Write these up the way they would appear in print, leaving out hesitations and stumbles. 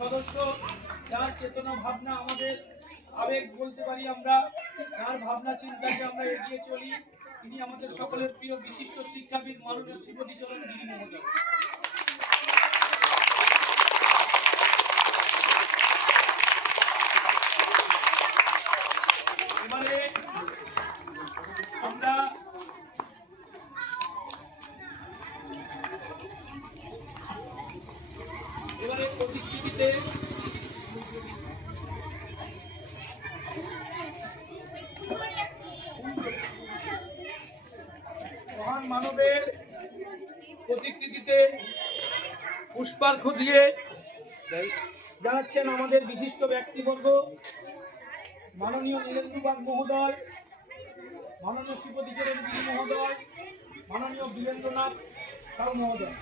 সদস্য, যার চেতনা ভাবনা আমাদের আবেগ বলতে পারি আমরা, যার ভাবনা চিন্তাকে আমরা এগিয়ে চলি, তিনি আমাদের সকলের প্রিয় বিশিষ্ট শিক্ষাবিদ মাননীয় শ্রীপতিচরণ গিরি মহোদয়। এবারে আমরা প্রতিকৃতিতে মহান মানবের প্রতিকৃতিতে পুষ্পার্ঘ দিয়ে জানাচ্ছেন আমাদের বিশিষ্ট ব্যক্তিবর্গ, মাননীয় নীরেন্দ্রবাগ মহোদয়, মাননীয় শ্রীপতিচরণ গিরি মহোদয়, মাননীয় বীরেন্দ্রনাথ সাউ মহোদয়।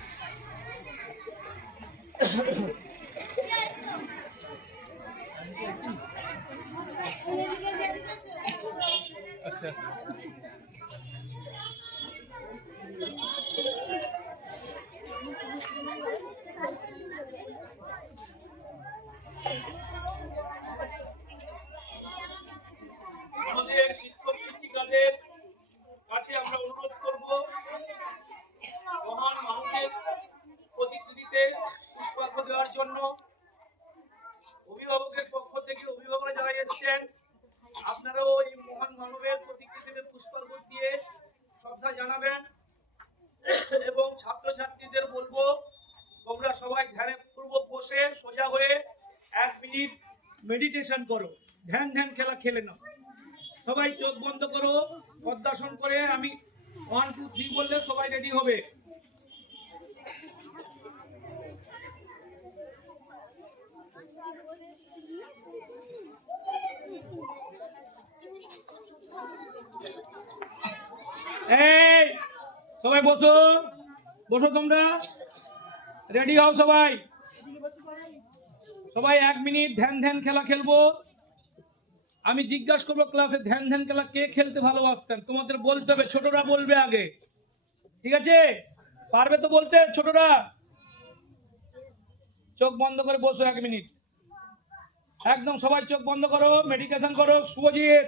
আস্তে আস্তে আমাদের শিক্ষক শিক্ষিকাদের কাছে আমরা অনুরোধ করব, মহান মানুষের প্রতিকৃতিতে পুষ্পার্ঘ দেওয়ার জন্য। অভিভাবকের পক্ষ থেকে অভিভাবকরা যারা এসেছেন, আপনারাও এই মহান মানবের প্রতিকৃতিতে পুষ্পার্ঘ দিয়ে শ্রদ্ধা জানাবেন। এবং ছাত্রছাত্রীদের বলবো, তোমরা সবাই ধ্যানে পূর্বক বসে সোজা হয়ে 1 মিনিট মেডিটেশন করো, ধ্যান খেলা খেলে নাও। সবাই চোখ বন্ধ করো, পদ্মাসন করে আমি 1 2 3 বললে সবাই রেডি হবে। এই সবাই বসো, তোমরা রেডি হও সবাই। 1 মিনিট ধ্যান খেলা খেলবো। আমি জিজ্ঞাসা করবো ক্লাসে ধ্যান খেলা কে খেলতে ভালোবাসতেন, তোমাদের বলতে হবে। ছোটরা বলবে আগে, ঠিক আছে? পারবে তো বলতে? ছোটরা চোখ বন্ধ করে বসো 1 মিনিট, একদম সবাই চোখ বন্ধ করো, মেডিটেশন করো। শুভজিৎ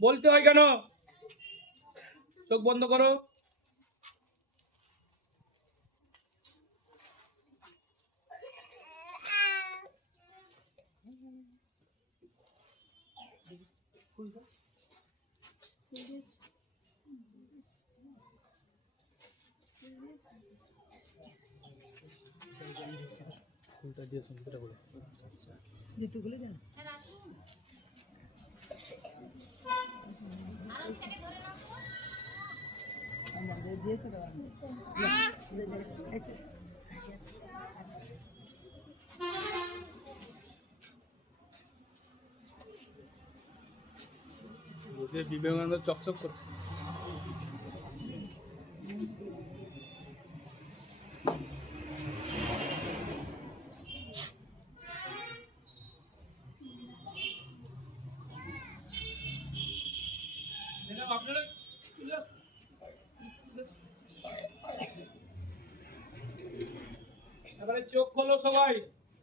বলতে হয় কেন? চোখ বন্ধ করো। ফুলটা দিয়ে সঙ্গীতটা বলে জিতুগুলো জান বিবেকানন্দ চকচক করছে। এবারে চোখ খোলো সবাই।